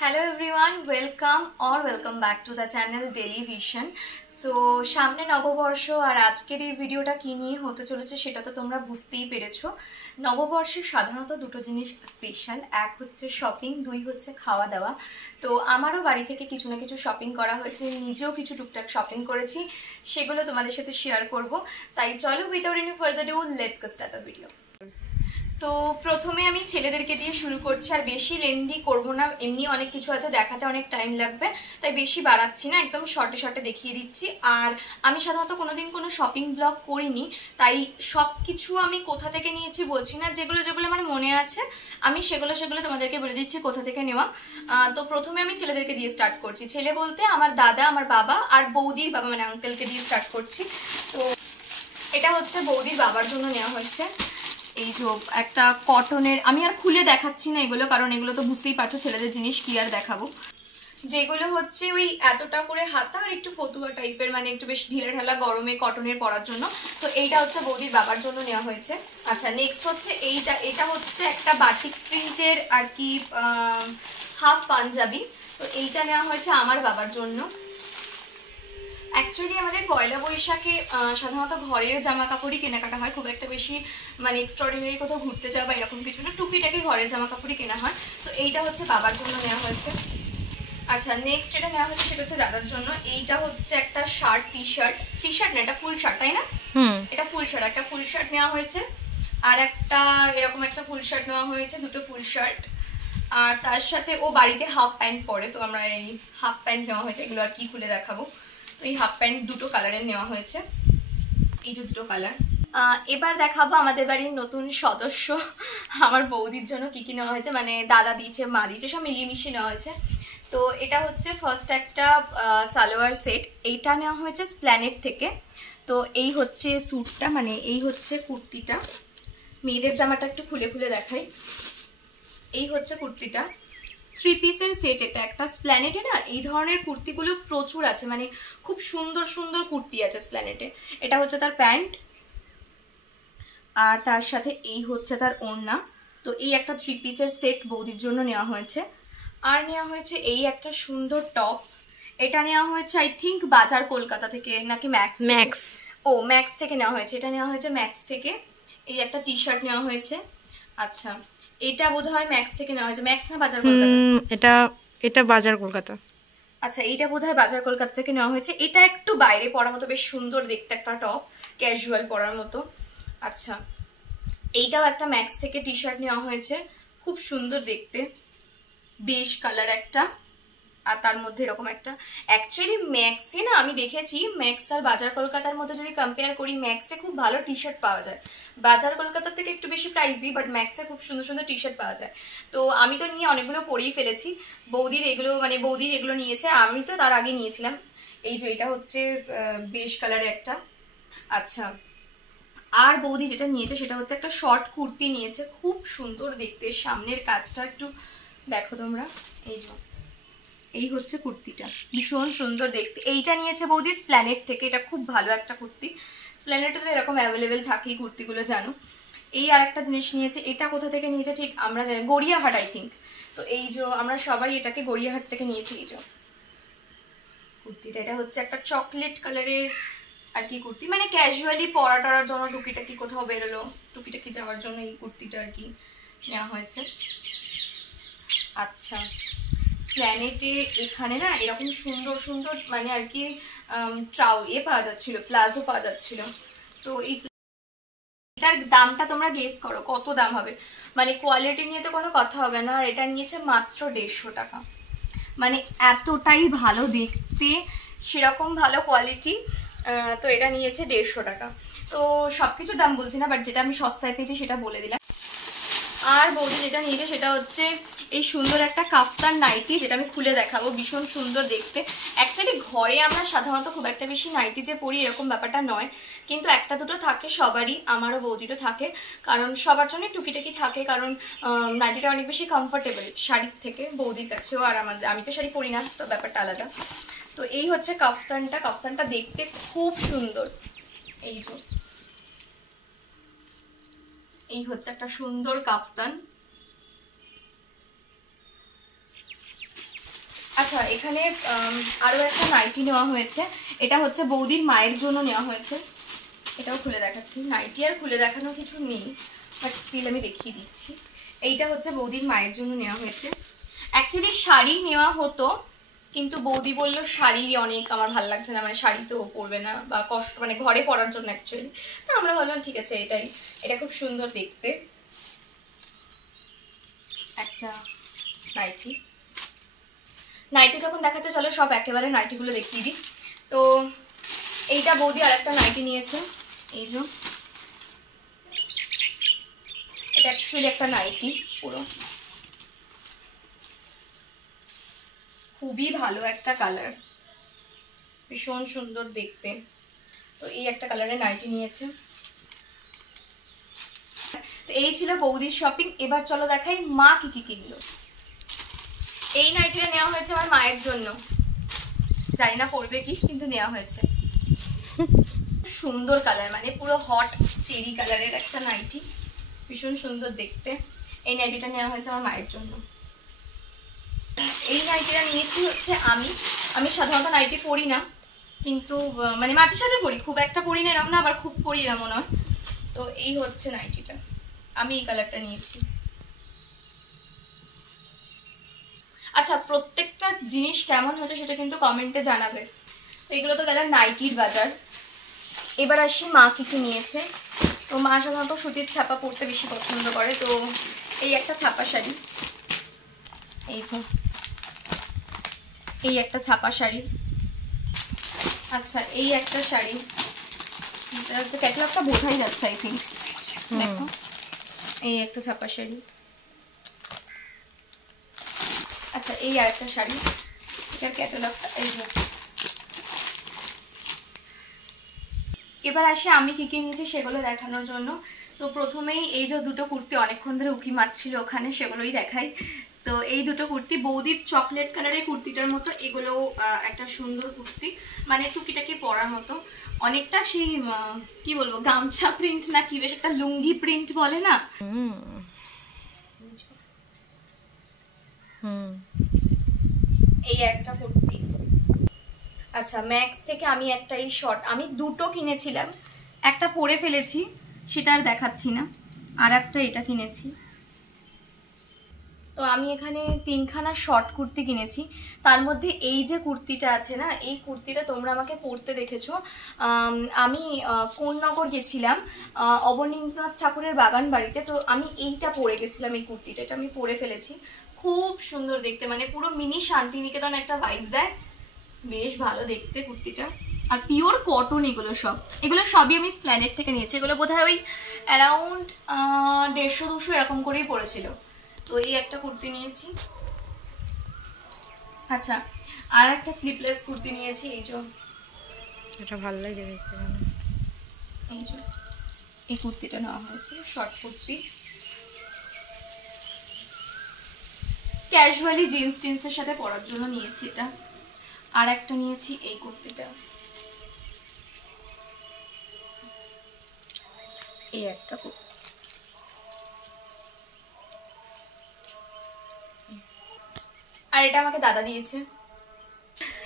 Hello everyone, welcome back to the channel Daily Vision. So সামনে নববর্ষ আর আজকের এই ভিডিওটা কি নিয়ে হতে চলেছে সেটা তো তোমরা বুঝতেই পেরেছো। নববর্ষে সাধারণত দুটো জিনিস স্পেশাল, এক হচ্ছে শপিং, দুই হচ্ছে খাওয়া দাওয়া। তো আমারও বাড়ি থেকে কিছু না কিছু শপিং করা হয়েছে, নিজেও কিছু টুকটাক শপিং করেছি, সেগুলো তোমাদের সাথে শেয়ার করব। তাই চলো without any further do let's get start the video. তো প্রথমে আমি ছেলেদেরকে দিয়ে শুরু করছি, আর বেশি লেন্দি করব না, এমনি অনেক কিছু আছে দেখাতে, অনেক টাইম লাগবে, তাই বেশি বাড়াচ্ছি না, একদম শর্টে শর্টে দেখিয়ে দিচ্ছি। আর আমি সাধারণত কোনোদিন কোনো শপিং ব্লগ করিনি, তাই সব কিছু আমি কোথা থেকে নিয়েছি বলছি না, যেগুলো যেগুলো আমার মনে আছে আমি সেগুলো তোমাদেরকে বলে দিচ্ছি কোথা থেকে নেওয়া। তো প্রথমে আমি ছেলেদেরকে দিয়ে স্টার্ট করছি, ছেলে বলতে আমার দাদা, আমার বাবা আর বৌদির বাবা মানে আঙ্কেলকে দিয়ে স্টার্ট করছি। তো এটা হচ্ছে বৌদির বাবার জন্য নেওয়া হয়েছে, এই যে একটা কটনের, আমি আর খুলে দেখাচ্ছি না এগুলো, কারণ এগুলো তো বুঝতেই পারছো ছেলেদের জিনিস কি আর দেখাবো, যেগুলো হচ্ছে ওই এতটা করে হাতা আর একটু ফতুয়া টাইপের, মানে একটু বেশ ঢিলা ঢালা গরমে কটনের পরার জন্য। তো এইটা হচ্ছে বৌদির বাবার জন্য নেওয়া হয়েছে। আচ্ছা, নেক্সট হচ্ছে এটা হচ্ছে একটা বাটিক প্রিন্টের আর কি হাফ পাঞ্জাবি, তো এইটা নেওয়া হয়েছে আমার বাবার জন্য। অ্যাকচুয়ালি আমাদের পয়লা বৈশাখে সাধারণত ঘরের জামা কাপড়ই কেনাকাটা হয়, খুব একটা বেশি মানে এক্সট্রাঅর্ডিনারি কোথাও ঘুরতে যাওয়া বা এরকম কিছু না, টুকিটাকি ঘরের জামা কাপড়ই কেনা হয়। তো এইটা হচ্ছে বাবার জন্য নেওয়া হয়েছে। আচ্ছা, নেক্সট এটা নেওয়া হয়েছে সেটা হচ্ছে দাদার জন্য। এইটা হচ্ছে একটা শার্ট, টি শার্ট না, এটা ফুল শার্ট, তাই না? এটা ফুল শার্ট, একটা ফুল শার্ট নেওয়া হয়েছে, আর একটা এরকম একটা ফুল শার্ট নেওয়া হয়েছে, দুটো ফুল শার্ট। আর তার সাথে ও বাড়িতে হাফ প্যান্ট পরে, তো আমরা এই হাফ প্যান্ট নেওয়া হয়েছে, এগুলো আর কি খুলে দেখাবো। তো এই হাফ প্যান্ট দুটো কালারের নেওয়া হয়েছে, এই যে দুটো কালার। এবার দেখাবো আমাদের বাড়ির নতুন সদস্য আমার বৌদির জন্য কি কি নেওয়া হয়েছে, মানে দাদা দিয়েছে, মা দিয়েছে, সব মিলিয়ে মিশিয়ে নেওয়া হয়েছে। তো এটা হচ্ছে ফার্স্ট একটা সালোয়ার সেট, এইটা নেওয়া হয়েছে স্প্ল্যানেট থেকে। তো এই হচ্ছে স্যুটটা, মানে এই হচ্ছে কুর্তিটা, মেয়েদের জামাটা একটু খুলে খুলে দেখাই। এই হচ্ছে কুর্তিটা, 3 পিসের সেট, এটা একটা স্প্ল্যানেটে না এই ধরনের কুর্তিগুলো প্রচুর আছে, মানে খুব সুন্দর সুন্দর কুর্তি আছে স্প্ল্যানেটে। এটা হচ্ছে তার প্যান্ট, আর তার সাথে এই হচ্ছে তার ওড়না। তো এই একটা 3 পিসের সেট বৌদির জন্য নেওয়া হয়েছে। আর নেওয়া হয়েছে এই একটা সুন্দর টপ, এটা নেওয়া হয়েছে আই থিঙ্ক বাজার কলকাতা থেকে নাকি ম্যাক্স থেকে নেওয়া হয়েছে, এটা নেওয়া হয়েছে ম্যাক্স থেকে। এই একটা টি শার্ট নেওয়া হয়েছে। আচ্ছা, এটা বোধহয় ম্যাক্স থেকে নেওয়া হয়েছে, ম্যাক্স না বাজার কলকাতা? এটা বাজার কলকাতা। আচ্ছা, এইটা বোধহয় বাজার কলকাতা থেকে নেওয়া হয়েছে। এটা একটু বাইরে পরার মতো, বেশ সুন্দর দেখতে একটা টপ, ক্যাজুয়াল পরার মতো। আচ্ছা, এইটাও একটা ম্যাক্স থেকে টি শার্ট নেওয়া হয়েছে, খুব সুন্দর দেখতে, বেশ কালার একটা, আর তার মধ্যে এরকম একটা। অ্যাকচুয়ালি ম্যাক্সে না আমি দেখেছি, ম্যাক্স আর বাজার কলকাতার মধ্যে যদি কম্পেয়ার করি, ম্যাক্সে খুব ভালো টি শার্ট পাওয়া যায়, বাজার কলকাতার থেকে একটু বেশি প্রাইসই, বাট ম্যাক্সে খুব সুন্দর সুন্দর টি শার্ট পাওয়া যায়। তো আমি তো নিয়ে অনেকগুলো পরেই ফেলেছি, বৌদির এগুলো নিয়েছে, আমি তো তার আগে নিয়েছিলাম। এই যে এটা হচ্ছে বেশ কালারে একটা। আচ্ছা, আর বৌদি যেটা নিয়েছে সেটা হচ্ছে একটা শর্ট কুর্তি নিয়েছে, খুব সুন্দর দেখতে, সামনের কাজটা একটু দেখো তোমরা, এই যে এই হচ্ছে কুর্তিটা, ভীষণ সুন্দর দেখতে। এইটা নিয়েছে বৌদি স্প্ল্যানেট থেকে, এটা খুব ভালো একটা কুর্তি, স্প্ল্যানেটে তো এরকম অ্যাভেলেবেল থাকেই কুর্তিগুলো জানো। এই আর একটা জিনিস নিয়েছে, এটা কোথা থেকে নিয়েছে ঠিক আমরা জানি, গড়িয়াহাট আই থিঙ্ক। তো এই যে আমরা সবাই এটাকে গড়িয়াহাট থেকে নিয়েছি। এই যে কুর্তিটা, এটা হচ্ছে একটা চকলেট কালারের আর কি কুর্তি, মানে ক্যাজুয়ালি পরা টরার জন্য, টুকিটাকি কোথাও বেরোলো, টুকিটাকি যাওয়ার জন্য এই কুর্তিটা আর কি নেওয়া হয়েছে। আচ্ছা, প্ল্যানেটে এখানে না এরকম সুন্দর সুন্দর মানে আর কি পাওয়া যাচ্ছিল, প্লাজো পাওয়া যাচ্ছিল। তো এটার দামটা তোমরা গেস করো কত দাম হবে, মানে কোয়ালিটি নিয়ে তো কোনো কথা হবে না। আর এটা নিয়েছে মাত্র 150 টাকা, মানে এতটাই ভালো দেখতে, সেরকম ভালো কোয়ালিটি। তো এটা নিয়েছে 150 টাকা। তো সব কিছুর দাম বলছি না, বাট যেটা আমি সস্তায় পেয়েছি সেটা বলে দিলাম। আর বৌদি যেটা নিয়েছে সেটা হচ্ছে এই সুন্দর একটা কাফতান নাইটি, যেটা আমি খুলে দেখাবো, ভীষণ সুন্দর দেখতে। অ্যাকচুয়ালি ঘরে আমরা সাধারণত খুব একটা বেশি নাইটি যে পরি এরকম ব্যাপারটা নয়, কিন্তু একটা দুটো থাকে সবারই, আমারও বৌদিরও থাকে, কারণ সবার জন্য টুকিটাকি থাকে, কারণ নাইটিটা অনেক বেশি কমফোর্টেবল শাড়ির থেকে বৌদির কাছেও, আর আমি তো শাড়ি পরি না, তো ব্যাপারটা আলাদা। তো এই হচ্ছে কাফতানটা দেখতে খুব সুন্দর। এই যে এই হচ্ছে একটা সুন্দর কাফতান, আচ্ছা, এখানে আরও একটা নাইটি নেওয়া হয়েছে। এটা হচ্ছে বৌদির মায়ের জন্য নেওয়া হয়েছে। এটাও খুলে দেখাচ্ছি। নাইটি আর খুলে দেখানোর কিছু নেই, বাট স্টিল আমি দেখিয়ে দিচ্ছি। এইটা হচ্ছে বৌদির মায়ের জন্য নেওয়া হয়েছে। অ্যাকচুয়ালি শাড়ি নেওয়া হতো, কিন্তু বৌদি বললো শাড়ি অনেক আমার ভালো লাগছে না, মানে শাড়ি তো পরবে না বা কষ্ট, মানে ঘরে পরার জন্য অ্যাকচুয়ালি। তো আমরা ভাবলাম ঠিক আছে এটাই। এটা খুব সুন্দর দেখতে একটা নাইটি। নাইটি যখন দেখাচ্ছে চলো সব একেবারে নাইটিগুলো দেখিয়ে দিই। তো এইটা বৌদি আর একটা নাইটি নিয়েছে, এই যে এটা অ্যাকচুয়ালি একটা নাইটি, পুরো খুবই ভালো একটা কালার, ভীষণ সুন্দর দেখতে। তো এই একটা কালারের নাইটি নিয়েছে। তো এই ছিল বৌদির শপিং। এবার চলো দেখাই মা কি কি কিনলো। এই নাইটিটা নেওয়া হয়েছে আমার মায়ের জন্য, জানি না পরবে কি, কিন্তু নেওয়া হয়েছে। সুন্দর কালার, মানে পুরো হট চেরি কালারের একটা নাইটি, ভীষণ সুন্দর দেখতে। এই নাইটিটা নেওয়া হয়েছে আমার মায়ের জন্য। এই নাইটিটা নিয়েছি হচ্ছে আমি সাধারণত নাইটি পরি না, কিন্তু মানে মাঝে সাঝে পরি, খুব একটা পরি না এরকম না, আবার খুব পরি না মনে হয়। তো এই হচ্ছে নাইটিটা, আমি এই কালারটা নিয়েছি। আচ্ছা, প্রত্যেকটা জিনিস কেমন হয়েছে সেটা কিন্তু কমেন্টে জানাবে। তো এগুলো তো গেল নাইটির বাজার। এবার আসি মা কি কি নিয়েছে। তো মা সাধারণত সুতির ছাপা পরতে বেশি পছন্দ করে। তো এই একটা ছাপা শাড়ি, এই যে এই একটা ছাপা শাড়ি। আচ্ছা, এই একটা শাড়ি, ক্যাটালগটা বোঝাই যাচ্ছে আই থিঙ্ক, দেখো এই একটা ছাপা শাড়ি। আচ্ছা, এই আর একটা শাড়ি, এটার ক্যাটালগটা এই যে। এবার আসি আমি কি কি নিয়েছি সেগুলো দেখানোর জন্য। তো প্রথমেই এই যে দুটো কুর্তি অনেকক্ষণ ধরে উকি মারছিল ওখানে, সেগুলোই দেখাই। তো এই দুটো কুর্তি বৌদির চকলেট কালারের কুর্তিটার মতো, এগুলো একটা সুন্দর কুর্তি, মানে টুকিটাকি পরার মতো, অনেকটা সেই কি বলবো গামছা প্রিন্ট না কি, বেশ একটা লুঙ্গি প্রিন্ট বলে না। এই একটা কুর্তি। আচ্ছা, ম্যাক্স থেকে আমি একটা এই শর্ট, আমি দুটো কিনেছিলাম, একটা পরে ফেলেছি সেটা আর দেখাচ্ছি না, আর একটা এটা কিনেছি। তো আমি এখানে তিনখানা শর্ট কুর্তি কিনেছি। তার মধ্যে এই যে কুর্তিটা আছে না, এই কুর্তিটা তোমরা আমাকে পরতে দেখেছো। আমি কোন্নগর গেছিলাম অবনীন্দ্রনাথ ঠাকুরের বাগান বাড়িতে, তো আমি এইটা পরে গেছিলাম, এই কুর্তিটা, এটা আমি পরে ফেলেছি। খুব সুন্দর দেখতে, মানে পুরো মিনি শান্তিনিকেতন একটা ভাইব দেয়, বেশ ভালো দেখতে কুর্তিটা। আর পিওর কটন, এগুলো সবই আমি স্প্ল্যানেট থেকে নিয়েছি। এগুলো বোধহয় ওই অ্যারাউন্ড 150-200 এরকম করেই পড়েছিল। তো এই একটা কুর্তি নিয়েছি। আচ্ছা, আর একটা স্লিপলেস কুর্তি নিয়েছি, এই যে এটা ভালো লাগে দেখতে। এই যে এই কুর্তিটা নেওয়া হয়েছে, শর্ট কুর্তি, ক্যাজুয়ালি জিন্স টিন্সের সাথে পরার জন্য নিয়েছি এটা। আর একটা নিয়েছি এই কুর্তিটা, এই একটা কুর্তি। আর এটা আমাকে দাদা দিয়েছে।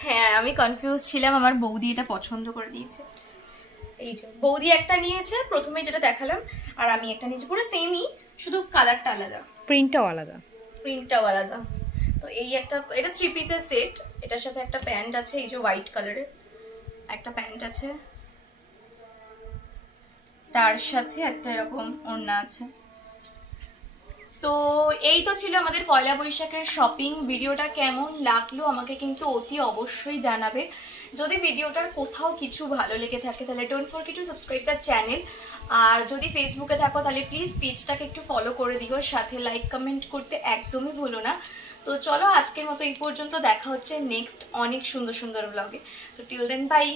হ্যাঁ, আমি কনফিউজ ছিলাম, আমার বৌদি এটা পছন্দ করে দিয়েছে। এই যে বৌদি একটা নিয়েছে প্রথমে যেটা দেখালাম, আর আমি একটা নিয়েছি, পুরো সেমই, শুধু কালারটা আলাদা, প্রিন্টটাও আলাদা। তো এই একটা, এটা 3 পিসের সেট, এটার সাথে একটা প্যান্ট আছে, এই যে হোয়াইট কালারের একটা প্যান্ট আছে, তার সাথে একটা এরকম ওড়না আছে। তো এই তো ছিল আমাদের পয়লা বৈশাখের শপিং। ভিডিওটা কেমন লাগলো আমাকে কিন্তু অতি অবশ্যই জানাবে। যদি ভিডিওটার কোথাও কিছু ভালো লেগে থাকে তাহলে don't forget to subscribe the channel. আর যদি ফেসবুকে থাকো তাহলে প্লিজ পেজটাকে একটু ফলো করে দিও, সাথে লাইক কমেন্ট করতে একদমই ভুলো না। তো চলো আজকের মতো এই পর্যন্ত, দেখা হচ্ছে নেক্সট অনেক সুন্দর সুন্দর ব্লগে। তো টিল দেন বাই।